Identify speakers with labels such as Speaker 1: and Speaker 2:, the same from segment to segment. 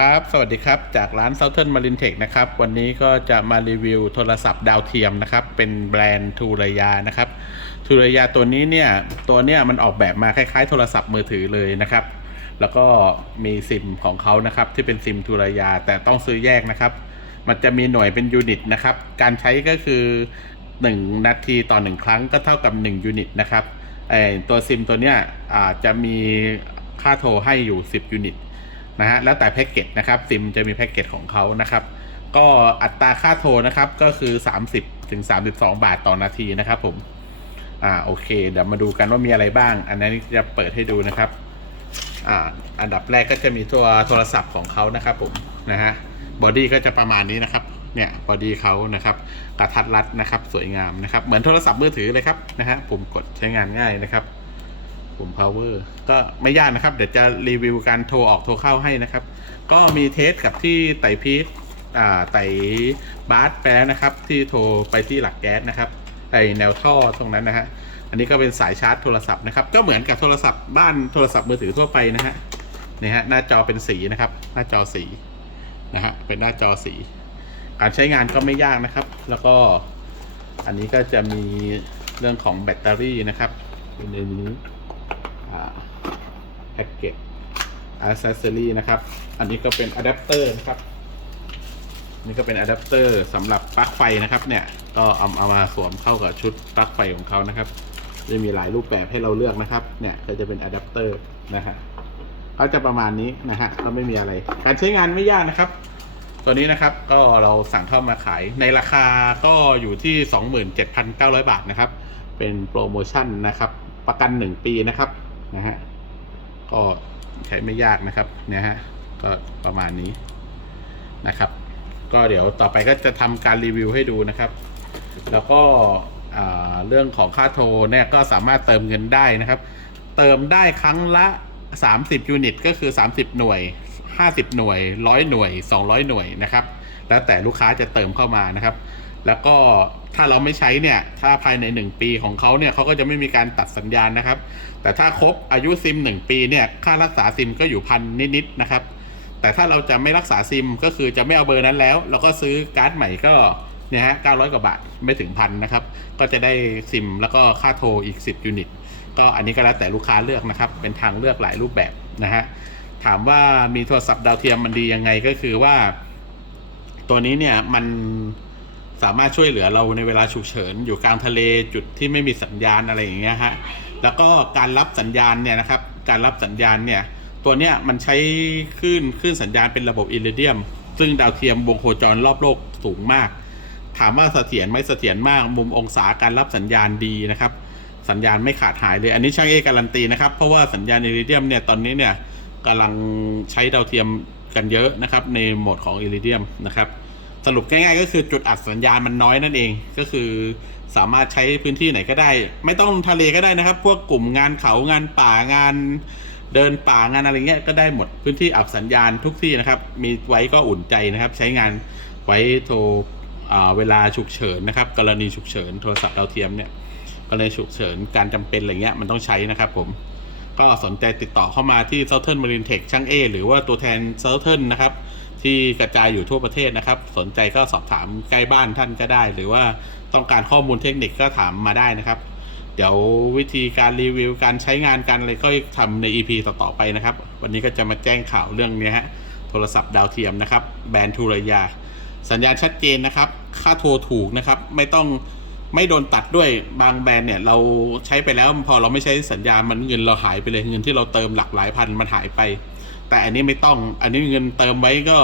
Speaker 1: ครับ สวัสดีครับ จากร้าน Southern Marine Tech นะครับ วันนี้ก็จะมารีวิวโทรศัพท์ดาวเทียมนะครับ เป็นแบรนด์ทูรยานะครับทูรยาตัวนี้เนี่ย ตัวเนี้ยมันออกแบบมาคล้ายๆ โทรศัพท์มือถือเลยนะครับ แล้วก็มีซิมของเขานะครับ ที่เป็นซิมทูรยา แต่ต้องซื้อแยกนะครับ มันจะมีหน่วยเป็นยูนิตนะครับ การใช้ก็คือ 1 นาทีต่อ 1 ครั้งก็เท่ากับ 1 ยูนิตนะครับไอตัวซิมตัวเนี้ยอาจจะมีค่าโทรให้อยู่ 10 ยูนิต นะฮะแล้วแต่แพ็กเกจนะครับซิมจะมีแพ็กเกจของเขานะครับ ก็อัตราค่าโทรนะครับก็คือ 30ถึง32 บาทต่อนาทีนะครับผมอ่าโอเค เดี๋ยวมาดูกันว่ามีอะไรบ้าง อันนี้จะเปิดให้ดูนะครับอ่าอันดับแรกก็จะมีตัวโทรศัพท์ของเขานะครับผมนะฮะบอดี้ก็จะประมาณนี้นะครับเนี่ยบอดี้เขานะครับกระทัดรัดนะครับ สวยงามนะครับ เหมือนโทรศัพท์มือถือเลยครับนะฮะปุ่มกดใช้งานง่ายนะครับ ปุ่ม power ก็ไม่ยากนะครับ เดี๋ยวจะรีวิวการโทรออกโทรเข้าให้นะครับ ก็มีเทสกับที่ไต่พีทไต่บาร์แปลนะครับ ที่โทรไปที่หลักแก๊สนะครับไอแนวท่อตรงนั้นนะฮะ อันนี้ก็เป็นสายชาร์จโทรศัพท์นะครับ ก็เหมือนกับโทรศัพท์บ้านโทรศัพท์มือถือทั่วไปนะฮะนี่ฮะหน้าจอเป็นสีนะครับ หน้าจอสีนะฮะเป็นหน้าจอสี การใช้งานก็ไม่ยากนะครับ แล้วก็อันนี้ก็จะมีเรื่องของแบตเตอรี่นะครับอยู่ในนี้ แพ็กเกจอัซเซอรี่นะครับ อันนี้ก็เป็นอะแดปเตอร์นะครับ นี่ก็เป็นอะแดปเตอร์สำหรับปลั๊กไฟนะครับ เนี่ย ก็เอาเอามาสวมเข้ากับชุดปลั๊กไฟของเขานะครับ จะมีหลายรูปแบบให้เราเลือกนะครับ เนี่ยก็จะเป็นอะแดปเตอร์นะฮะก็จะประมาณนี้นะฮะ ก็ไม่มีอะไร การใช้งานไม่ยากนะครับ ตัวนี้นะครับ ก็เราสั่งเข้ามาขาย ในราคาก็อยู่ที่ 27,900 บาทนะครับ เป็นโปรโมชั่นนะครับ ประกัน 1 ปีนะครับ นะฮะ ก็ใช้ไม่ยากนะครับเนี่ยฮะก็ประมาณนี้นะครับ ก็เดี๋ยวต่อไปก็จะทำการรีวิวให้ดูนะครับ แล้วก็เรื่องของค่าโทรเนี่ยก็สามารถเติมเงินได้นะครับ เติมได้ครั้งละ 30 ยูนิต ก็คือ 30 หน่วย 50 หน่วย 100 หน่วย 200 หน่วยนะครับ แล้วแต่ลูกค้าจะเติมเข้ามานะครับ แล้วก็ถ้าเราไม่ใช้เนี่ย ถ้าภายใน 1 ปีของเขาเนี่ยเขาก็จะไม่มีการตัดสัญญาณนะครับ แต่ถ้าครบอายุซิม 1 ปีเนี่ย ค่ารักษาซิมก็อยู่พันนิดๆนะครับ แต่ถ้าเราจะไม่รักษาซิมก็คือจะไม่เอาเบอร์นั้นแล้ว เราก็ซื้อการ์ดใหม่ก็เนี่ยฮะ 900 กว่าบาทไม่ถึงพันนะครับ ก็จะได้ซิมแล้วก็ค่าโทรอีก 10 ยูนิต ก็อันนี้ก็แล้วแต่ลูกค้าเลือกนะครับ เป็นทางเลือกหลายรูปแบบนะฮะ ถามว่ามีโทรศัพท์ดาวเทียมมันดียังไงก็คือว่า ตัวนี้เนี่ยมัน สามารถช่วยเหลือเราในเวลาฉุกเฉิน อยู่กลางทะเลจุดที่ไม่มีสัญญาณอะไรอย่างเงี้ยฮะแล้วก็การรับสัญญาณเนี่ยนะครับการรับสัญญาณเนี่ยตัวเนี้ยมันใช้คลื่นคลื่นสัญญาณเป็นระบบอิริเดียม ซึ่งดาวเทียมวงโคจรรอบโลกสูงมาก ถามว่าเสถียรไหมเสถียรมากมุมองศาการรับสัญญาณดีนะครับ สัญญาณไม่ขาดหายเลย อันนี้ช่างเอการันตีนะครับ เพราะว่าสัญญาณอิริเดียมเนี่ยตอนนี้เนี่ยกำลังใช้ดาวเทียมกันเยอะนะครับในโหมดของอิริเดียมนะครับ สรุปง่ายๆ ก็คือจุดอัดสัญญาณมันน้อยนั่นเอง ก็คือสามารถใช้พื้นที่ไหนก็ได้ ไม่ต้องทะเลก็ได้นะครับ พวกกลุ่มงานเขางานป่างานเดินป่างานอะไรเงี้ยก็ได้หมดพื้นที่อับสัญญาณทุกที่นะครับ มีไว้ก็อุ่นใจนะครับ ใช้งานไว้โทรเวลาฉุกเฉินนะครับ กรณีฉุกเฉินโทรศัพท์ดาวเทียมเนี่ยกรณีฉุกเฉินการจำเป็นอะไรเงี้ยมันต้องใช้นะครับผม ก็สนใจติดต่อเข้ามาที่ Southern Marine Tech ช่างเอหรือว่าตัวแทน Southern นะครับ ที่กระจายอยู่ทั่วประเทศนะครับ สนใจก็สอบถามใกล้บ้านท่านก็ได้ หรือว่าต้องการข้อมูลเทคนิคก็ถามมาได้นะครับ เดี๋ยววิธีการรีวิวการใช้งานกันอะไรก็ทำใน EP ต่อๆไปนะครับ วันนี้ก็จะมาแจ้งข่าวเรื่องนี้ฮะโทรศัพท์ดาวเทียมนะครับ แบรนด์ทูรยา สัญญาณชัดเจนนะครับ ค่าโทรถูกนะครับ ไม่ต้อง ไม่โดนตัดด้วยบางแบรนด์เนี่ยเราใช้ไปแล้วพอเราไม่ใช้สัญญาณมันเงินเราหายไปเลยเงินที่เราเติมหลักหลายพันมันหายไป แต่อันนี้ไม่ต้องอันนี้เงินเติมไว้ก็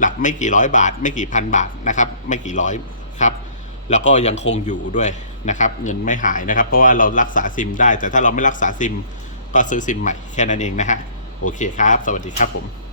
Speaker 1: หลักไม่กี่ร้อยบาท ไม่กี่พันบาทนะครับไม่กี่ร้อยครับแล้วก็ยังคงอยู่ด้วยนะครับเงินไม่หายนะครับ เพราะว่าเรารักษาซิมได้ แต่ถ้าเราไม่รักษาซิมก็ซื้อซิมใหม่แค่นั้นเองนะฮะโอเคครับ สวัสดีครับผม